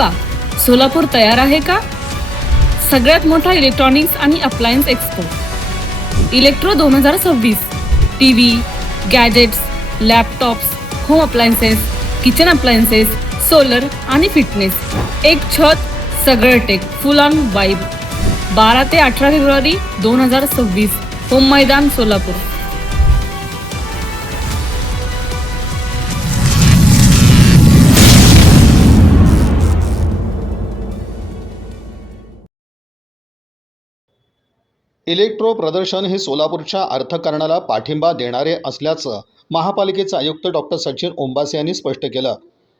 पाठिंबा सोलापूर तयार आहे का? सगळ्यात मोठा इलेक्ट्रॉनिक्स आणि appliance expo Electro 2026 TV, gadgets, laptops, home appliances, kitchen appliances, solar आणि फिटनेस, एक छत, सगळं टेक, फुल ऑन वाइब. 12 ते 18 फेब्रुवारी 2026 होम मैदान सोलापूर. इलेक्ट्रो प्रदर्शन हे सोलापूरच्या अर्थकारणाला पाठिंबा देणारे असल्याचं महापालिकेचे आयुक्त डॉक्टर सचिन ओंबासे यांनी स्पष्ट केलं.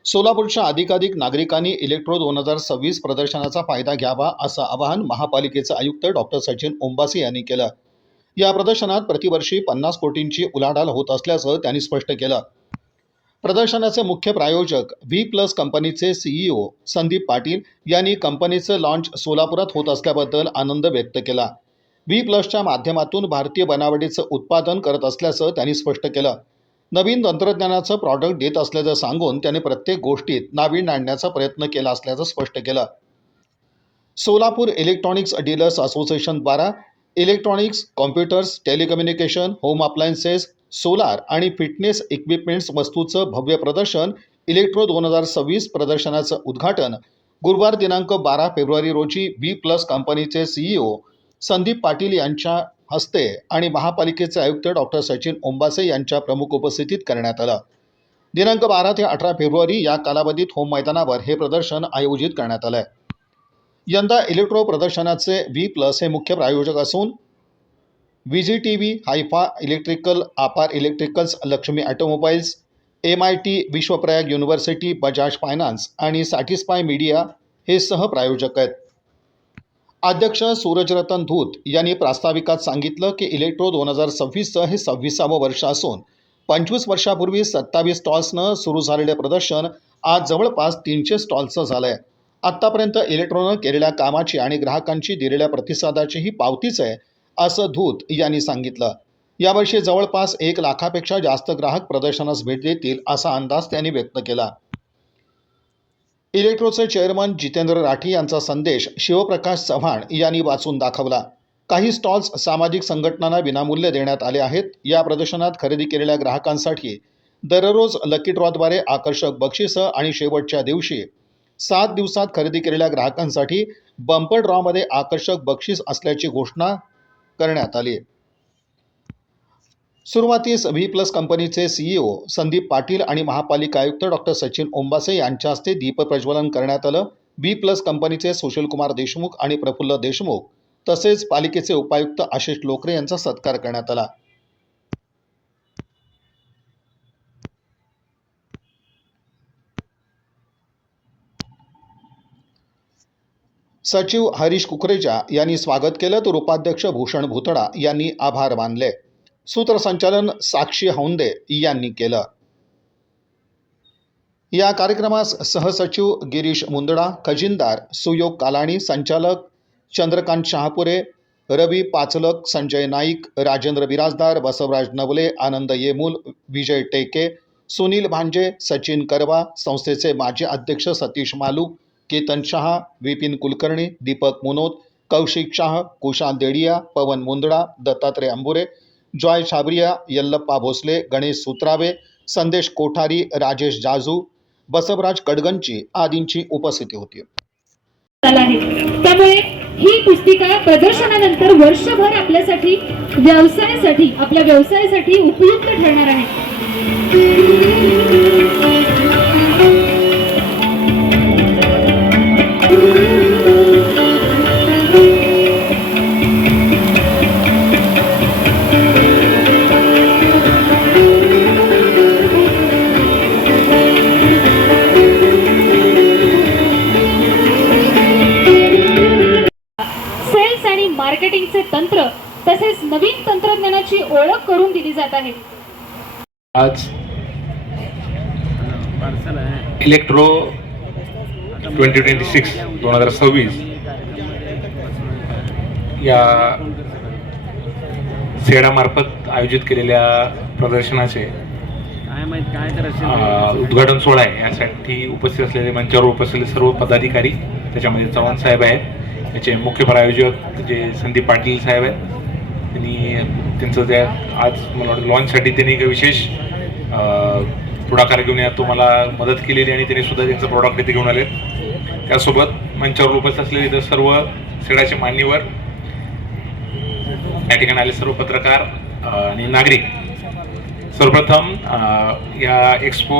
सोलापूरच्या अधिकाधिक नागरिकांनी इलेक्ट्रो 2026 प्रदर्शनाचा फायदा घ्यावा असं आवाहन महापालिकेचे आयुक्त डॉक्टर सचिन ओंबासे यांनी केलं. या प्रदर्शनात प्रतिवर्षी 50 कोटींची उलाढाल होत असल्याचं त्यांनी स्पष्ट केलं. प्रदर्शनाचे मुख्य प्रायोजक V+ कंपनीचे CEO संदीप पाटील यांनी कंपनीचं लॉन्च सोलापुरात होत असल्याबद्दल आनंद व्यक्त केला. V+च्या माध्यमातून भारतीय बनावटीचं उत्पादन करत असल्याचं त्यांनी स्पष्ट केलं. नवीन तंत्रज्ञानाचं प्रॉडक्ट देत असल्याचं सांगून त्यांनी प्रत्येक गोष्टीत नाविन्य आणण्याचा प्रयत्न केला असल्याचं स्पष्ट केलं. सोलापूर इलेक्ट्रॉनिक्स डीलर्स असोसिएशनद्वारा electronics, computers, telecommunication, home appliances, solar आणि फिटनेस इक्विपमेंट्स वस्तूचं भव्य प्रदर्शन इलेक्ट्रो 2026 प्रदर्शनाचं उद्घाटन गुरुवार दिनांक 12 फेब्रुवारी रोजी V+ कंपनीचे CEO संदीप पाटील यांच्या हस्ते आणि महापालिकेचे आयुक्त डॉक्टर सचिन ओंबासे यांच्या प्रमुख उपस्थितीत करण्यात आलं. दिनांक 12 ते 18 फेब्रुवारी या कालावधीत होम मैदानावर हे प्रदर्शन आयोजित करण्यात आलं. यंदा इलेक्ट्रो प्रदर्शनाचे V+ हे मुख्य प्रायोजक असून VGTV, Haifa electrical, Apar electricals, Laxmi automobiles, MIT, Vishwaprayag university, Bajaj finance आणि सॅटिस्फाय मीडिया हे सहप्रायोजक आहेत. अध्यक्ष सूरजरतन धूत यांनी प्रास्ताविकात सांगितलं की इलेक्ट्रो 2026चं हे 26वे वर्ष असून 25 वर्षापूर्वी 27 स्टॉल्सनं सुरू झालेले प्रदर्शन आज जवळपास 300 स्टॉल्सचं झालं आहे. आत्तापर्यंत इलेक्ट्रोनं केलेल्या कामाची आणि ग्राहकांची दिलेल्या प्रतिसादाची ही पावतीच आहे असं धूत यांनी सांगितलं. यावर्षी जवळपास 1 लाखापेक्षा जास्त ग्राहक प्रदर्शनास भेट देतील असा अंदाज त्यांनी व्यक्त केला. इलेक्ट्रोचे चेअरमन जितेंद्र राठी यांचा संदेश शिवप्रकाश चव्हाण यांनी वाचून दाखवला. काही स्टॉल्स सामाजिक संघटनांना विनामूल्य देण्यात आले आहेत. या प्रदर्शनात खरेदी केलेल्या ग्राहकांसाठी दररोज लकी ड्रॉद्वारे आकर्षक बक्षिसं आणि शेवटच्या दिवशी 7 दिवसात खरेदी केलेल्या ग्राहकांसाठी बंपर ड्रॉमध्ये आकर्षक बक्षीस असल्याची घोषणा करण्यात आली. सुरुवातीस V+ कंपनीचे CEO संदीप पाटील आणि महापालिका आयुक्त डॉक्टर सचिन ओंबासे यांच्या हस्ते दीप प्रज्वलन करण्यात आलं. V+ कंपनीचे सुशीलकुमार देशमुख आणि प्रफुल्ल देशमुख तसेच पालिकेचे उपायुक्त आशिष लोकरे यांचा सत्कार करण्यात आला. सचिव हरीश कुकरेजा यांनी स्वागत केलं तर उपाध्यक्ष भूषण भुतडा यांनी आभार मानले. सूत्रसंचालन साक्षी हौंदे यांनी केलं. या कार्यक्रमास सहसचिव गिरीश मुंदडा, खजिनदार सुयोग कालाणी, संचालक चंद्रकांत शहापुरे, रवी पाचलक, संजय नाईक, राजेंद्र बिराजदार, बसवराज नवले, आनंद येमूल, विजय टेके, सुनील भांजे, सचिन करवा, संस्थेचे माजी अध्यक्ष सतीश मालू, केतन शहा, विपिन कुलकर्णी, दीपक मुनोत, कौशिक शाह, कुशाल देडिया, पवन मुंदडा, दत्तात्रय अंबुरे, जॉय छाबरिया, यल्लप्पा भोसले, गणेश सुत्रावे, संदेश कोठारी, राजेश जाजू, बसवराज कडगंची आदींची उपस्थिती होती. त्यामुळे ही पुस्तिका प्रदर्शनानंतर वर्षभर आपल्यासाठी आपल्या व्यवसायासाठी उपयुक्त ठरणार आहे. मार्केटिंगचे तंत्र तसेच नवीन तंत्रज्ञानाची ओळख करून दिली जात आहे. आज इलेक्ट्रो 2026 या सेडामार्फत आयोजित केलेल्या प्रदर्शनाचे काय माहित काय तर असेल. उद्घाटन सोहळा आहे यासाठी उपस्थित असलेले मंचावर उपस्थित सर्व पदाधिकारी, त्याच्यामध्ये चव्हाण साहेब आहेत, याचे मुख्य प्रायोजक जे संदीप पाटील साहेब आहेत, त्यांनी त्यांचं त्या आज मला वाटतं लॉन्चसाठी त्यांनी एक विशेष पुढाकार घेऊन यात तुम्हाला मदत केलेली आणि त्यांनी सुद्धा त्यांचं प्रॉडक्ट इथे घेऊन आले. त्यासोबत मंचावर उपस्थित असलेले इतर सर्व सेडाचे मान्यवर, या ठिकाणी आले सर्व पत्रकार आणि नागरिक. सर्वप्रथम या एक्सपो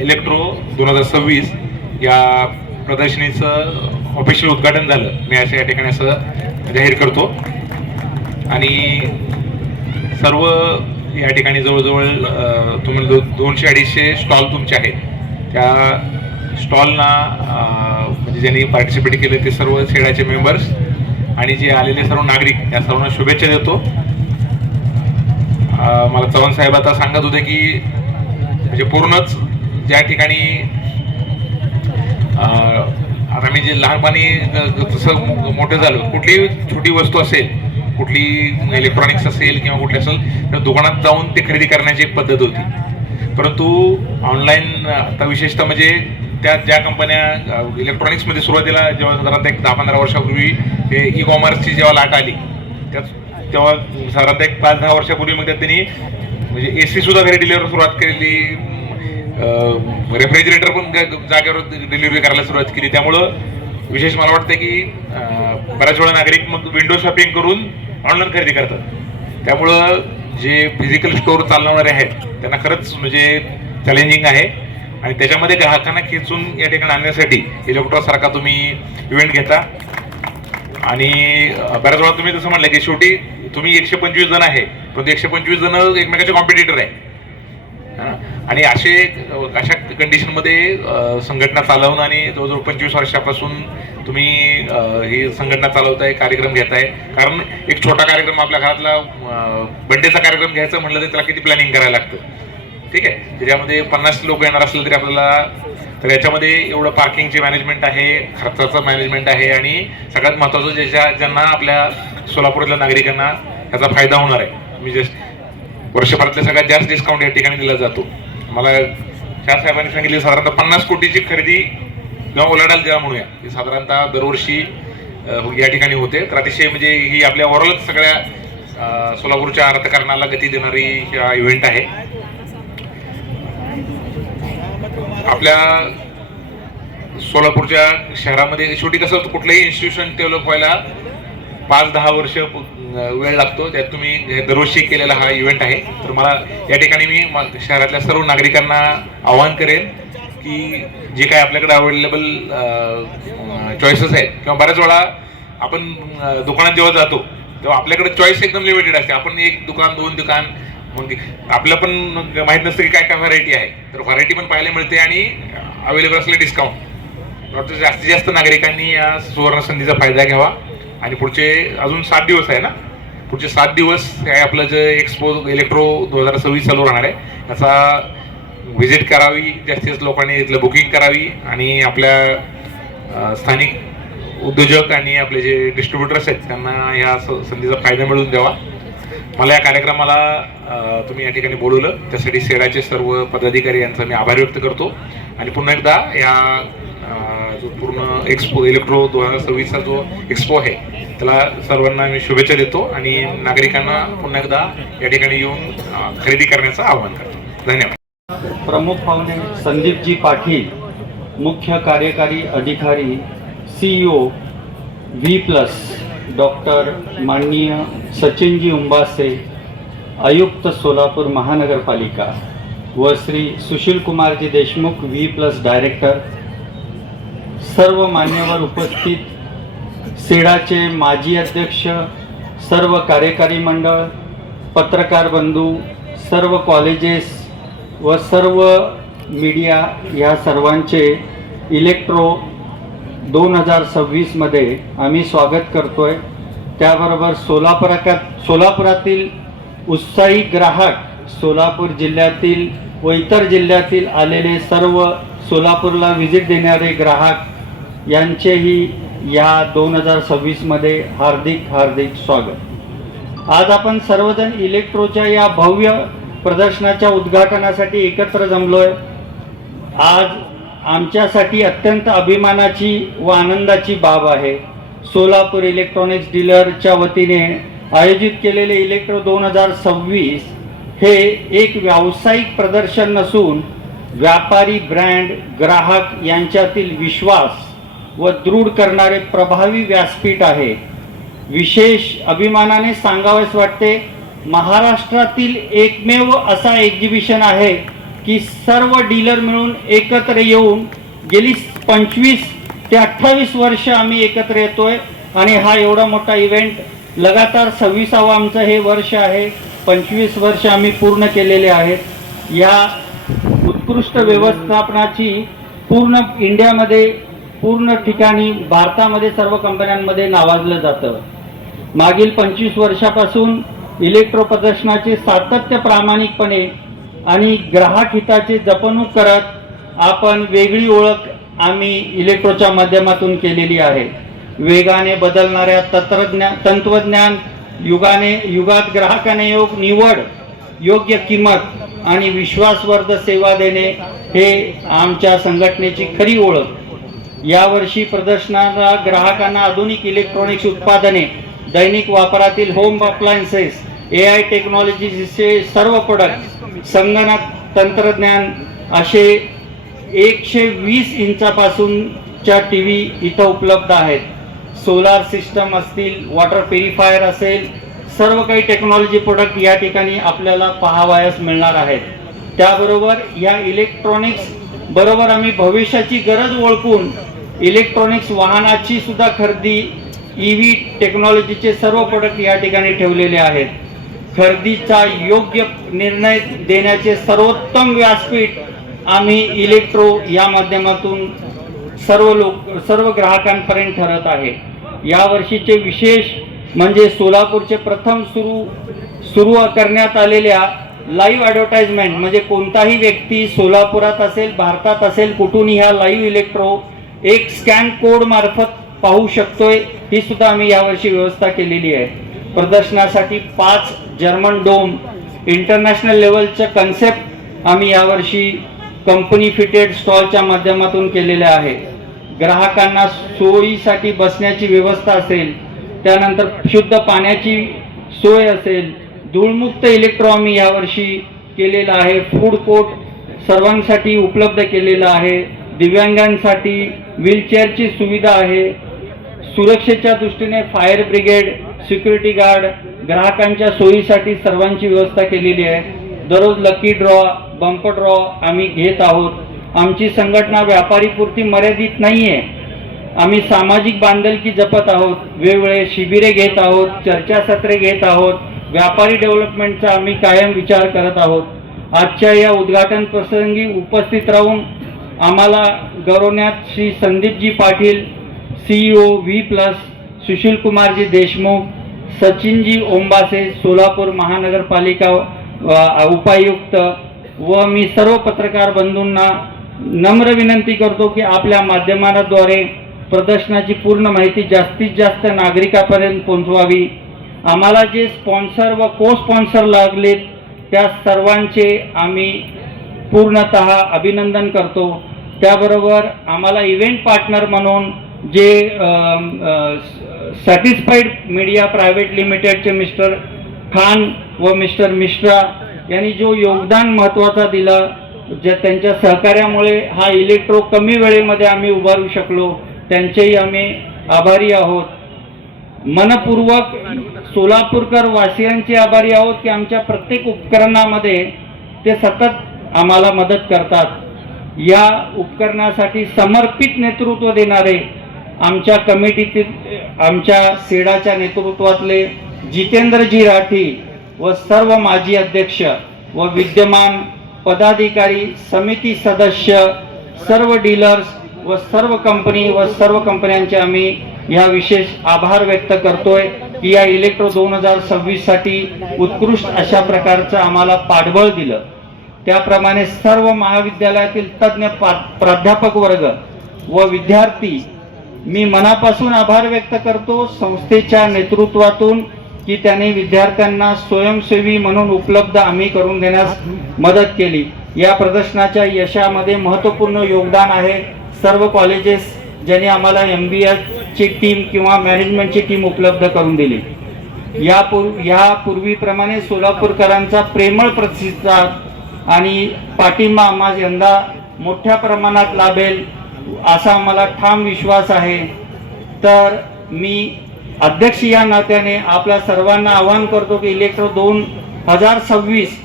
इलेक्ट्रो 2026 या प्रदर्शनीचं ऑफिशियल उद्घाटन झालं, मी असं या ठिकाणी असं जाहीर करतो. आणि सर्व या ठिकाणी जवळजवळ तुम्हाला 200-250 स्टॉल तुमचे आहेत. त्या स्टॉलना म्हणजे ज्यांनी पार्टिसिपेट केले ते सर्व सेडाचे मेंबर्स आणि जे आलेले सर्व नागरिक या सर्वांना शुभेच्छा देतो. मला चव्हाण साहेब आता सांगत होते की म्हणजे पूर्णच ज्या ठिकाणी आता मी जे लहानपणी जसं मोठं झालो, कुठलीही छोटी वस्तू असेल, कुठली इलेक्ट्रॉनिक्स असेल किंवा कुठली असेल तर दुकानात जाऊन ते खरेदी करण्याची एक पद्धत होती. परंतु ऑनलाईन आता विशेषतः म्हणजे त्या ज्या कंपन्या इलेक्ट्रॉनिक्समध्ये सुरुवातीला जेव्हा साधारणतः एक 10-15 वर्षापूर्वी ते ई कॉमर्सची जेव्हा लाट आली, तेव्हा साधारणतः एक 5-10 वर्षापूर्वी मग त्यात त्यांनी म्हणजे AC सुद्धा घरी डिलिव्हरी सुरुवात केली, रेफ्रिजरेटर पण जागेवर डिलिव्हरी करायला सुरुवात केली. त्यामुळं विशेष मला वाटतं की बऱ्याच वेळा नागरिक मग विंडो शॉपिंग करून ऑनलाईन खरेदी करतात. त्यामुळं जे फिजिकल स्टोअर चालवणारे आहेत त्यांना खरंच म्हणजे चॅलेंजिंग आहे. आणि त्याच्यामध्ये ग्राहकांना खेचून या ठिकाणी आणण्यासाठी इलेक्ट्रोसारखा तुम्ही इव्हेंट घेता. आणि बऱ्याच वेळा तुम्ही तसं म्हणलं की शेवटी तुम्ही 125 जण आहे, पण 125 जण एकमेकाचे कॉम्पिटिटर आहे. आणि अशा कंडिशनमध्ये संघटना चालवणं आणि जवळजवळ 25 वर्षापासून तुम्ही ही संघटना चालवताय, कार्यक्रम घेताय. कारण एक छोटा कार्यक्रम आपल्या घरातला बड्डेचा कार्यक्रम घ्यायचा म्हटलं तर त्याला किती प्लॅनिंग करायला लागतं, ठीक आहे. त्याच्यामध्ये 50 लोक येणार असले तरी आपल्याला, तर याच्यामध्ये एवढं पार्किंगची मॅनेजमेंट आहे, खर्चाचं मॅनेजमेंट आहे आणि सगळ्यात महत्त्वाचं ज्यांना आपल्या सोलापूरातल्या नागरिकांना याचा फायदा होणार आहे. मी जस्ट वर्षभरातल्या सगळ्यात जास्त डिस्काउंट या ठिकाणी दिला जातो. मला शाह साहेबांनी सांगितले साधारणतः 50 कोटीची खरेदी किंवा उलाढाल जेव्हा म्हणूया ही साधारणतः दरवर्षी या ठिकाणी होते. तर अतिशय म्हणजे ही आपल्या ओव्हरऑलच सगळ्या सोलापूरच्या अर्थकारणाला गती देणारी हा इव्हेंट आहे. आपल्या सोलापूरच्या शहरामध्ये शेवटी कसं होतं, कुठलंही इन्स्टिट्यूशन डेव्हलप व्हायला 5-10 वर्ष वेळ लागतो. त्यात तुम्ही दरवर्षी केलेला हा इव्हेंट आहे. तर मला या ठिकाणी मी शहरातल्या सर्व नागरिकांना आवाहन करेन की जे काय आपल्याकडे अवेलेबल चॉईसेस आहेत, किंवा बऱ्याच वेळा आपण दुकानात जेव्हा जातो तेव्हा आपल्याकडे चॉईस एकदम लिमिटेड असते. आपण 1 दुकान 2 दुकान, मग आपलं पण माहीत नसतं की काय काय व्हरायटी आहे. तर व्हरायटी पण पाहायला मिळते आणि अवेलेबल असलेले डिस्काउंट. जास्तीत जास्त नागरिकांनी या सुवर्ण संधीचा फायदा घ्यावा. आणि पुढचे अजून 7 दिवस आहे ना, पुढचे 7 दिवस हे आपलं जे एक्सपो इलेक्ट्रो 2026 चालू राहणार आहे, याचा व्हिजिट करावी, जास्तीत जास्त लोकांनी इथलं बुकिंग करावी आणि आपल्या स्थानिक उद्योजक आणि आपले जे डिस्ट्रीब्युटर्स आहेत त्यांना या संधीचा फायदा मिळवून द्यावा. मला या कार्यक्रमाला तुम्ही या ठिकाणी बोलवलं त्यासाठी सेडाचे सर्व पदाधिकारी यांचा मी आभार व्यक्त करतो. आणि पुन्हा एकदा या जो पूर्ण एक्सपो इलेक्ट्रो 2026चा जो एक्सपो आहे त्याला सर्वांना मी शुभेच्छा देतो आणि नागरिकांना पुन्हा एकदा या ठिकाणी येऊन खरेदी करण्याचं आवाहन करतो. धन्यवाद. प्रमुख पाहुणे संदीपजी पाटील, मुख्य कार्यकारी अधिकारी CEO V+, डॉक्टर माननीय सचिनजी उंबासे, आयुक्त सोलापूर महानगरपालिका व श्री सुशील कुमारजी देशमुख V+ डायरेक्टर, सर्व मान्यवर उपस्थित, सेडाचे माजी अध्यक्ष, सर्व कार्यकारी मंडळ, पत्रकार बंधू, सर्व कॉलेजेस व सर्व मीडिया, या सर्वांचे इलेक्ट्रो 2026 मध्ये आम्ही स्वागत करतोय. त्याबरोबर सोलापुरातील उत्साही ग्राहक, सोलापूर जिल्ह्यातील व इतर जिल्ह्यातील आलेले सर्व सोलापूरला व्हिजिट देणारे ग्राहक यांचेही या 2026 मध्ये हार्दिक हार्दिक स्वागत. आज आपण सर्वजण इलेक्ट्रोच्या या भव्य प्रदर्शनाच्या उद्घाटनासाठी एकत्र जमलोय. आज आमच्यासाठी अत्यंत अभिमानाची व आनंदाची बाब आहे. सोलापूर इलेक्ट्रॉनिक्स डीलरच्या वतीने आयोजित केलेले इलेक्ट्रो 2026 हे एक व्यावसायिक प्रदर्शन नसून व्यापारी, ब्रँड, ग्राहक यांच्यातील विश्वास व दृढ करणारे प्रभावी व्यासपीठ आहे. विशेष अभिमानाने सांगावेच वाटते, महाराष्ट्रातील एकमेव असा एक्झिबिशन आहे की सर्व डीलर मिळून एकत्र येऊन गेली 25 ते 28 वर्ष आम्ही एकत्र येतोय आणि हा एवढा मोठा इव्हेंट लगातार 26वा आमचं हे वर्ष आहे. 25 वर्ष आम्ही पूर्ण केलेले आहेत. या उत्कृष्ट व्यवस्थापनाची पूर्ण इंडियामध्ये, पूर्ण ठिकाणी, भारतामध्ये सर्व कंपन्यांमध्ये नावाजलं जातं. मागील 25 वर्षापासून इलेक्ट्रो प्रदर्शनाचे सातत्य प्रामाणिकपणे आणि ग्राहक हिताचे जपणूक करत आपण वेगळी ओळख आम्ही इलेक्ट्रोच्या माध्यमातून केलेली आहे. वेगाने बदलणाऱ्या तंत्रज्ञान युगात ग्राहकाने निवड, योग्य किंमत आणि विश्वासवर्धक सेवा देणे हे आमच्या संघटनेची खरी ओळख. यावर्षी प्रदर्शनाला ग्राहकांना आधुनिक इलेक्ट्रॉनिक्स उत्पादने, दैनिक वापरातील होम अप्लायन्सेस, AI टेक्नॉलॉजीचे सर्व प्रोडक्ट, संगणक तंत्रज्ञान असे 120 इंचापासूनच्या TV इथं उपलब्ध आहेत. सोलार सिस्टम असतील, वॉटर प्युरिफायर असेल, सर्व काही टेक्नॉलॉजी प्रोडक्ट या ठिकाणी आपल्याला पाहावयास मिळणार आहेत. त्याबरोबर या इलेक्ट्रॉनिक्स बरोबर आम्ही भविष्याची गरज ओळखून इलेक्ट्रॉनिक्स वाहनाची सुद्धा खरेदी, EV टेक्नॉलॉजीचे सर्व प्रोडक्ट या ठिकाणी ठेवलेले आहेत. खरेदीचा योग्य निर्णय देण्याचे सर्वोत्तम व्यासपीठ आम्ही इलेक्ट्रो या माध्यमातून सर्व ग्राहकांपर्यंत ठरत आहे. यावर्षीचे विशेष म्हणजे सोलापूरचे प्रथम सुरू करण्यात आलेल्या लाईव्ह ॲडव्हर्टाइजमेंट, म्हणजे कोणताही व्यक्ती सोलापुरात असेल, भारतात असेल, कुठूनही ह्या लाईव्ह इलेक्ट्रो एक स्कॅन कोड मार्फत पाहू शकतोय. ही सुद्धा आम्ही यावर्षी व्यवस्था केलेली आहे. प्रदर्शनासाठी 5 जर्मन डोम इंटरनॅशनल लेवलचं कन्सेप्ट आम्ही यावर्षी कंपनी फिटेड स्टॉलच्या माध्यमातून केलेल्या आहे. ग्राहकांना सोयीसाठी बसण्याची व्यवस्था असेल, त्यानंतर शुद्ध पाण्याची सोय असेल, धूळमुक्त इलेक्ट्रो आम्ही यावर्षी केलेला आहे. फूड कोर्ट सर्वांसाठी उपलब्ध केलेलं आहे. दिव्यांगांसाठी व्हीलचेअरची सुविधा आहे. सुरक्षेच्या दृष्टीने फायर ब्रिगेड, सिक्युरिटी गार्ड, ग्राहकांच्या सोयीसाठी सर्वांची व्यवस्था केलेली आहे. दररोज लकी ड्रॉ, बंपर ड्रॉ आम्ही घेत आहोत. आमची संघटना व्यापारीपुरती मर्यादित नाही आहे. आम्ही सामाजिक बांधिलकी जपत आहोत. वेगवेगळे शिबिरे घेत आहोत, चर्चासत्रे घेत आहोत. व्यापारी डेव्हलपमेंटचा आम्ही कायम विचार करत आहोत. आजच्या या उद्घाटन प्रसंगी उपस्थित राहून आम्हाला गौरवण्यात श्री संदीपजी पाटील, CEO V+, सुशील कुमारजी देशमुख, सचिनजी ओंबासे, सोलापूर महानगरपालिका उपायुक्त व मी सर्व पत्रकार बंधूंना नम्र विनंती करतो की आपल्या माध्यमाद्वारे प्रदर्शनाची पूर्ण माहिती जास्तीत जास्त नागरिकांपर्यंत पोहोचवावी. आम्हाला जे स्पॉन्सर व को स्पॉन्सर लागलेत त्या सर्वांचे आम्ही पूर्णतः अभिनंदन करतो. त्याबरोबर आम्हाला इव्हेंट पार्टनर म्हणून जे सॅटिस्फाईड मीडिया प्रायव्हेट लिमिटेडचे मिस्टर खान व मिस्टर मिश्रा यांनी जो योगदान महत्त्वाचा दिला, ज्या त्यांच्या सहकार्यामुळे हा इलेक्ट्रो कमी वेळेमध्ये आम्ही उभारू शकलो, त्यांचेही आम्ही आभारी आहोत. मनपूर्वक सोलापूरकर वासियांचे आभारी आहोत की आमच्या प्रत्येक उपकरणामध्ये ते सतत आम्हाला मदत करतात. या उपकरणासाठी समर्पित नेतृत्व देणारे आमच्या कमिटीतील, आमच्या सेडाच्या नेतृत्वातले जितेंद्रजी राठी व सर्व माजी अध्यक्ष व विद्यमान पदाधिकारी, समिती सदस्य, सर्व डीलर्स व सर्व कंपनी व सर्व कंपन्यांचे आम्ही या विशेष आभार व्यक्त करतोय की या इलेक्ट्रो 2026 साठी उत्कृष्ट अशा प्रकारचं आम्हाला पाठबळ दिलं. त्याप्रमाणे सर्व महाविद्यालयातील तज्ज्ञ प्राध्यापक वर्ग व विद्यार्थी मी मनापासून आभार व्यक्त करतो. संस्थेच्या नेतृत्वातून की त्याने विद्यार्थ्यांना स्वयंसेवी म्हणून उपलब्ध आम्ही करून देण्यास मदत केली. या प्रदर्शनाच्या यशामध्ये महत्त्वपूर्ण योगदान आहे सर्व कॉलेजेस ज्यांनी आम्हाला MBAची टीम किंवा मॅनेजमेंटची टीम उपलब्ध करून दिली. यापूर्वीप्रमाणे सोलापूरकरांचा प्रेमळ प्रतिसाद आणि पाठिंबा आम्हाला यंदा मोठ्या प्रमाणात लाभेल असा आम्हाला ठाम विश्वास आहे. तर मी अध्यक्ष या नात्याने आपल्या सर्वांना आवाहन करतो की इलेक्ट्रो 2026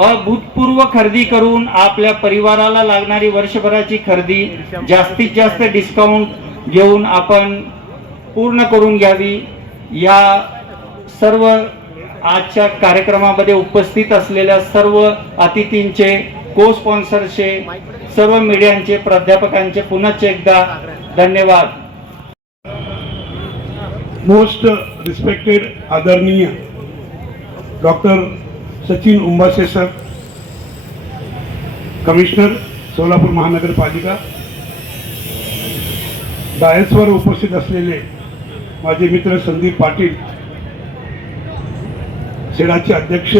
अभूतपूर्व खरेदी करून आपल्या परिवाराला लागणारी वर्षभराची खरेदी जास्तीत जास्त डिस्काउंट घेऊन आपण पूर्ण करून घ्यावी. या सर्व आजच्या कार्यक्रमामध्ये उपस्थित असलेल्या सर्व अतिथींचे, को स्पॉन्सरचे, सर्व मीडियांचे, प्राध्यापकांचे पुनश्च एकदा धन्यवाद. मोस्ट रिस्पेक्टेड आदरणीय doctor Sachin Umbase sir, commissioner Solapur महानगरपालिका, डायसवर उपस्थित असलेले माझे मित्र संदीप पाटील, सेडाचे अध्यक्ष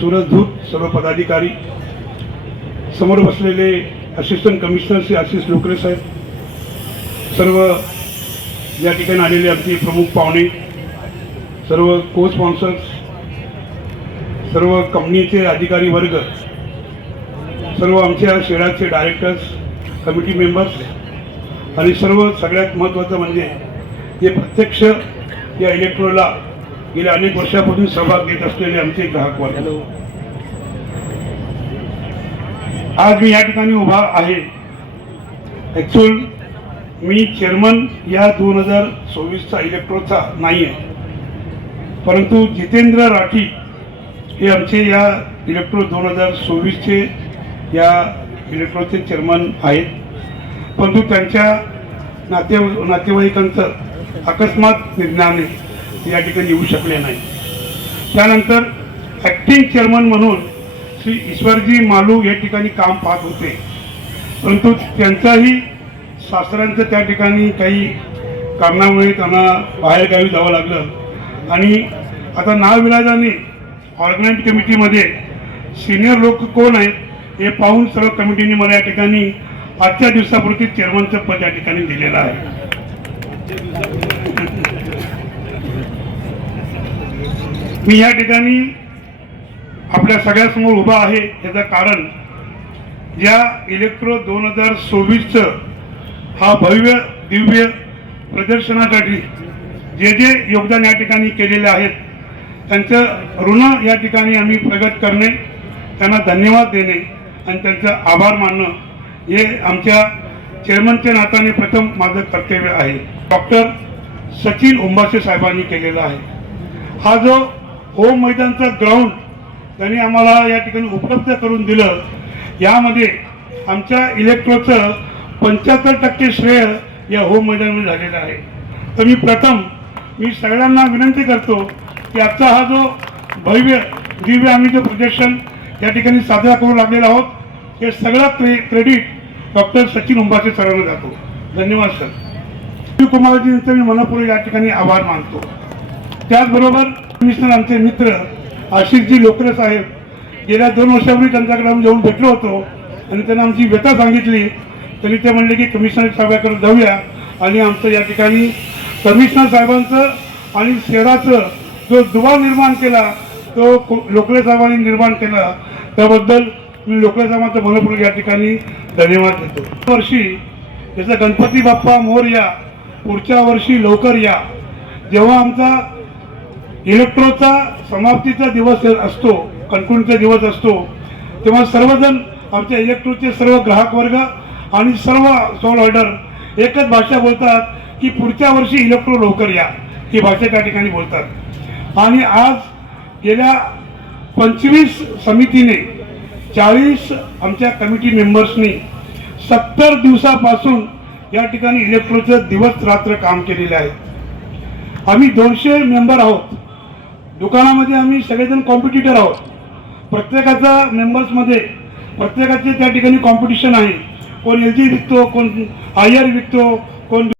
सूरज धूत, सर्व पदाधिकारी, समोर बसलेले असिस्टंट कमिशनर श्री आशिष लोकरे साहेब, सर्व या ठिकाणी आलेले आमचे प्रमुख पाहुणे, सर्व को स्पॉन्सर्स, सर्व कंपनीचे अधिकारी वर्ग, सर्व आमच्या शेडाचे डायरेक्टर्स, कमिटी मेंबर्स आणि सर्व सगळ्यात महत्त्वाचं म्हणजे जे प्रत्यक्ष या इलेक्ट्रोला गेल्या अनेक वर्षापासून सहभाग घेत असलेले आमचे ग्राहक वर्ग. आज मी या ठिकाणी उभा आहे. ॲक्च्युअल मी चेअरमन या 2024चा इलेक्ट्रोचा नाही आहे, परंतु जितेंद्र राठी हे आमचे या इलेक्ट्रो 2024चे या इलेक्ट्रोचे चेअरमन आहेत. परंतु त्यांच्या नातेवाईकांचं अकस्मात निर्णयाने या ठिकाणी येऊ शकले नाही. त्यानंतर ॲक्टिंग चेअरमन म्हणून श्री ईश्वरजी मालू या ठिकाणी काम पाहत होते, परंतु त्यांचाही सासऱ्यांचं त्या ठिकाणी काही कारणामुळे त्यांना बाहेरगावी जावं लागलं आणि आता नाविलाजाने ऑर्गनाईज कमिटीमध्ये सिनियर लोक कोण आहेत हे पाहून सर्व कमिटीने मला या ठिकाणी आजच्या दिवसापुरती चेअरमनचं पद या ठिकाणी दिलेलं आहे. मी या ठिकाणी आपल्या सगळ्यासमोर उभा आहे याचं कारण या इलेक्ट्रो 2024चं हा भव्य दिव्य प्रदर्शनासाठी जे जे योगदान या ठिकाणी केलेले आहेत त्यांचं ऋण या ठिकाणी आम्ही प्रगट करणे, त्यांना धन्यवाद देणे आणि त्यांचं आभार मानणं हे आमच्या चेअरमनच्या नात्याने प्रथम माझं कर्तव्य आहे. डॉक्टर सचिन उंबासे साहेबांनी केलेला आहे. हा जो होम मैदानचा ग्राउंड त्यांनी आम्हाला या ठिकाणी उपलब्ध करून दिलं, यामध्ये आमच्या इलेक्ट्रोचं 75% श्रेय या होम मैदानामध्ये झालेलं आहे. तर मी सगळ्यांना विनंती करतो की आजचा हा जो भव्य दिव्य आम्ही जो प्रदर्शन या ठिकाणी साजरा करू लागलेलो आहोत, हे सगळं क्रेडिट डॉक्टर सचिन उंबासे सरांना जातो. धन्यवाद सर. कुमारजींचं मी मनपूर्वक या ठिकाणी आभार मानतो. त्याचबरोबर कमिशनर आमचे मित्र आशिषजी लोकरे साहेब, गेल्या 2 वर्षापूर्वी त्यांच्याकडे आम्ही जाऊन भेटलो होतो आणि त्यांना आमची व्यथा सांगितली, तरी ते म्हणले की कमिशनर साहेबांकडे जाऊया आणि आमचं या ठिकाणी कमिशनर साहेबांचं आणि शेडाचं जो दुवा निर्माण केला तो लोकरे साहेबांनी निर्माण केला, त्याबद्दल मी लोकरे साहेबांचं मनपूर्वक या ठिकाणी धन्यवाद देतो. वर्षी जसं गणपती बाप्पा मोरया, पुढच्या वर्षी लवकर या. जेव्हा आमचा इलेक्ट्रोचा समाप्तीचा दिवस असतो, कन्क्लूजनचा दिवस असतो, तेव्हा सर्वजण आमच्या इलेक्ट्रोचे सर्व ग्राहक वर्ग आणि सर्व स्टॉल होल्डर एकच भाषा बोलतात की पुढच्या वर्षी इलेक्ट्रो लवकर या, ही भाषा त्या ठिकाणी बोलतात. आणि आज गेल्या 25 समितीने 40 आमच्या कमिटी मेंबर्सनी 70 दिवसापासून या ठिकाणी इलेक्ट्रोचं दिवस रात्र काम केलेले आहे. आम्ही 200 मेंबर आहोत. दुकानामध्ये आम्ही सगळेजण कॉम्पिटिटर आहोत. प्रत्येकाचा मेंबर्समध्ये प्रत्येकाचे त्या ठिकाणी कॉम्पिटिशन आहे. कोण LG विकतो, कोण IR विकतो, कोण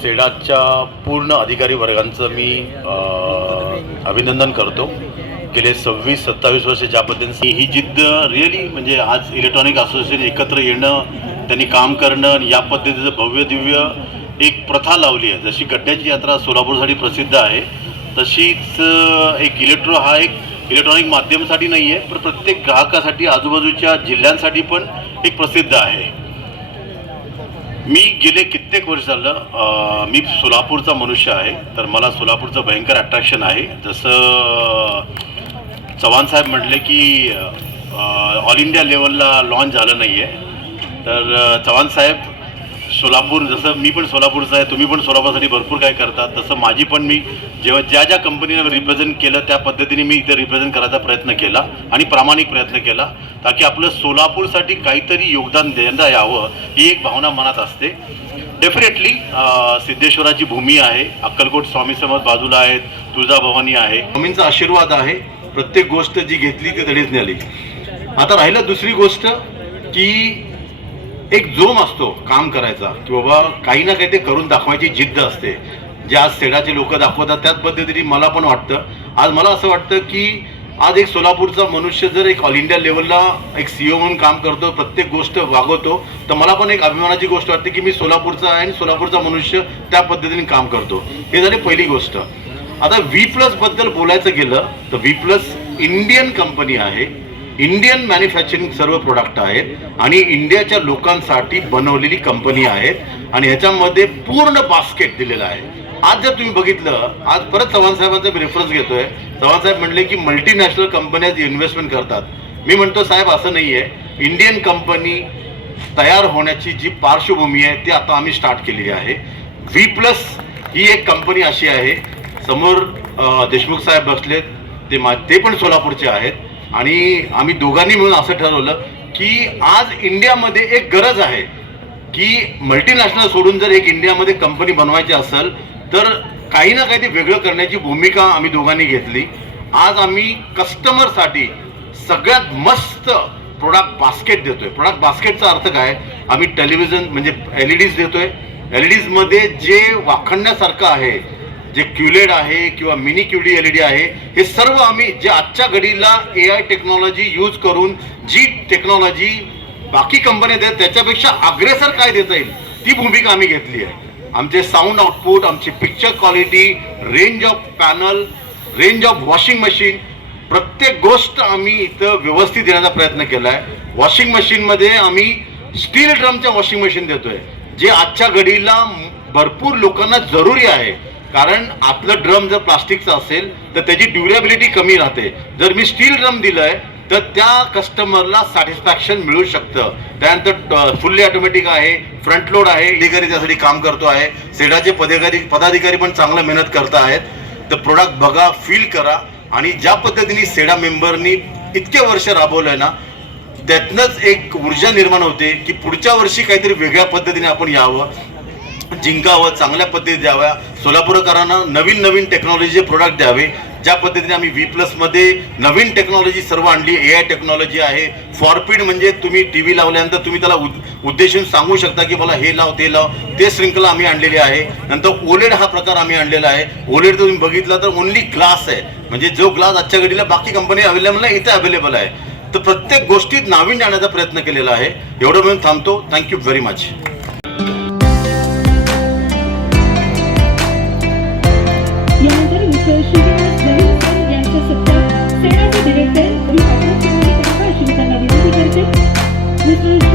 सेडाच्या पूर्ण अधिकारी वर्गांचं मी अभिनंदन करतो. गेले 26-27 वर्ष ज्या पद्धतीने ही जिद्द रिअली म्हणजे आज इलेक्ट्रॉनिक असोसिएशन एकत्र येणं, त्यांनी काम करणं आणि या पद्धतीचं भव्य दिव्य एक प्रथा लावली आहे. जशी गड्ड्याची यात्रा सोलापूरसाठी प्रसिद्ध आहे तशीच एक हा एक इलेक्ट्रॉनिक माध्यमासाठी नाही आहे पण प्रत्येक ग्राहकासाठी आजूबाजूच्या जिल्ह्यांसाठी पण एक प्रसिद्ध आहे. मी गेले कित्येक वर्ष झालं मी सोलापूरचा मनुष्य आहे तर मला सोलापूरचं भयंकर अट्रॅक्शन आहे. जसं चव्हाण साहेब म्हटले की ऑल इंडिया लेवलला लॉन्च झालं नाही आहे तर चव्हाण साहेब सोलापूर, जसं मी पण सोलापूरचा आहे, तुम्ही पण सोलापूरसाठी भरपूर काय करतात, तसं माझी पण मी जेव्हा ज्या कंपनीनं रिप्रेझेंट केलं त्या पद्धतीने मी इथे रिप्रेझेंट करायचा प्रयत्न केला आणि प्रामाणिक प्रयत्न केला ताकी आपलं सोलापूरसाठी काहीतरी योगदान देण्यात यावं ही एक भावना मनात असते. डेफिनेटली सिद्धेश्वराची भूमी आहे, अक्कलकोट स्वामी समर्थ बाजूला आहेत, तुळजाभवानी आहे, स्वामींचा आशीर्वाद आहे. प्रत्येक गोष्ट जी घेतली ती तडीच नेली. आता राहिलं दुसरी गोष्ट की एक जोम असतो काम करायचा की बाबा काही ना काही ते करून दाखवायची जिद्द असते. जे आज सेडाचे लोक दाखवतात त्याच पद्धतीने मला पण वाटतं. आज मला असं वाटतं की आज एक सोलापूरचा मनुष्य जर एक ऑल इंडिया लेवलला एक CEO म्हणून काम करतो, प्रत्येक गोष्ट वागवतो, तर मला पण एक अभिमानाची गोष्ट वाटते की मी सोलापूरचा आहे आणि सोलापूरचा मनुष्य त्या पद्धतीने काम करतो. हे झाली पहिली गोष्ट. आता V+ बद्दल बोलायचं गेलं तर V+ इंडियन कंपनी आहे, इंडियन मॅन्युफॅक्चरिंग सर्व प्रोडक्ट आहेत आणि इंडियाच्या लोकांसाठी बनवलेली कंपनी आहेत आणि ह्याच्यामध्ये पूर्ण बास्केट दिलेलं आहे. आज जर तुम्ही बघितलं, आज परत चव्हाण साहेबांचा मी रेफरन्स घेतोय. चव्हाण साहेब म्हणले की मल्टीनॅशनल कंपन्या इन्व्हेस्टमेंट करतात. मी म्हणतो साहेब असं नाही आहे. इंडियन कंपनी तयार होण्याची जी पार्श्वभूमी आहे ती आता आम्ही स्टार्ट केलेली आहे. V+ ही एक कंपनी अशी आहे, समोर देशमुख साहेब बसलेत, ते पण सोलापूरचे आहेत आणि आम्ही दोघांनी मिळून असं ठरवलं की आज इंडियामध्ये एक गरज आहे की मल्टीनॅशनल सोडून जर एक इंडियामध्ये कंपनी बनवायची असेल तर काही ना काही ते वेगळं करण्याची भूमिका आम्ही दोघांनी घेतली. आज आम्ही कस्टमरसाठी सगळ्यात मस्त प्रोडक्ट बास्केट देतोय. प्रोडक्ट बास्केटचा अर्थ काय, आम्ही टेलिव्हिजन म्हणजे LEDs देतोय. LEDsमध्ये जे वाखणण्यासारखं आहे, जे QLED आहे किंवा मिनी QD LED आहे, हे सर्व आम्ही जे आजच्या घडीला AI टेक्नॉलॉजी यूज करून जी टेक्नॉलॉजी बाकी कंपन्या देतात त्याच्यापेक्षा अग्रेसर काय देता येईल ती भूमिका आम्ही घेतली आहे. आमचे साऊंड आउटपुट, आमची picture quality, range of panel, range of washing machine, प्रत्येक गोष्ट आम्ही इथं व्यवस्थित देण्याचा प्रयत्न केला आहे. वॉशिंग मशीनमध्ये आम्ही स्टील ड्रमच्या वॉशिंग मशीन देतोय जे आजच्या घडीला भरपूर लोकांना जरुरी आहे. कारण आतलं ड्रम जर प्लास्टिकचं असेल तर त्याची ड्युरेबिलिटी कमी राहते. जर मी स्टील ड्रम दिलंय तर त्या कस्टमरला सॅटिस्फॅक्शन मिळू शकतं. त्यानंतर फुल्ली ऑटोमॅटिक आहे, फ्रंट लोड आहे, अधिकारी त्यासाठी काम करतो आहे. सेडाचे पदाधिकारी पण चांगलं मेहनत करत आहेत. तर प्रोडक्ट बघा, फील करा आणि ज्या पद्धतीने सेडा मेंबरनी इतके वर्ष राबवलंय ना त्यातनंच एक ऊर्जा निर्माण होते की पुढच्या वर्षी काहीतरी वेगळ्या पद्धतीने आपण यावं, जिंकावं, चांगल्या पद्धतीने द्याव्या, सोलापूरकरांना नवीन नवीन टेक्नॉलॉजीचे प्रोडक्ट द्यावे. ज्या पद्धतीने आम्ही V+ मध्ये नवीन टेक्नॉलॉजी सर्व आणली, AI टेक्नॉलॉजी आहे. फॉरपीड म्हणजे तुम्ही TV लावल्यानंतर तुम्ही त्याला उद्देशून सांगू शकता की मला हे लाव ते लाव, ते श्रृंखला आम्ही आणलेली आहे. नंतर OLED हा प्रकार आम्ही आणलेला आहे. OLED तुम्ही बघितला तर ओनली ग्लास आहे, म्हणजे जो ग्लास आजच्या घडीला बाकी कंपनी अवेलेबल नाही इथे अवेलेबल आहे. तर प्रत्येक गोष्टीत नाविन्य आणण्याचा प्रयत्न केलेला आहे. एवढं म्हणून थांबतो. Thank you very much. यानंतर मिस्टर श्रीनिवास जैन सर यांच्या सत्कार सेडाचे डिरेक्टर त्यांना विनंती करते. मिस्टर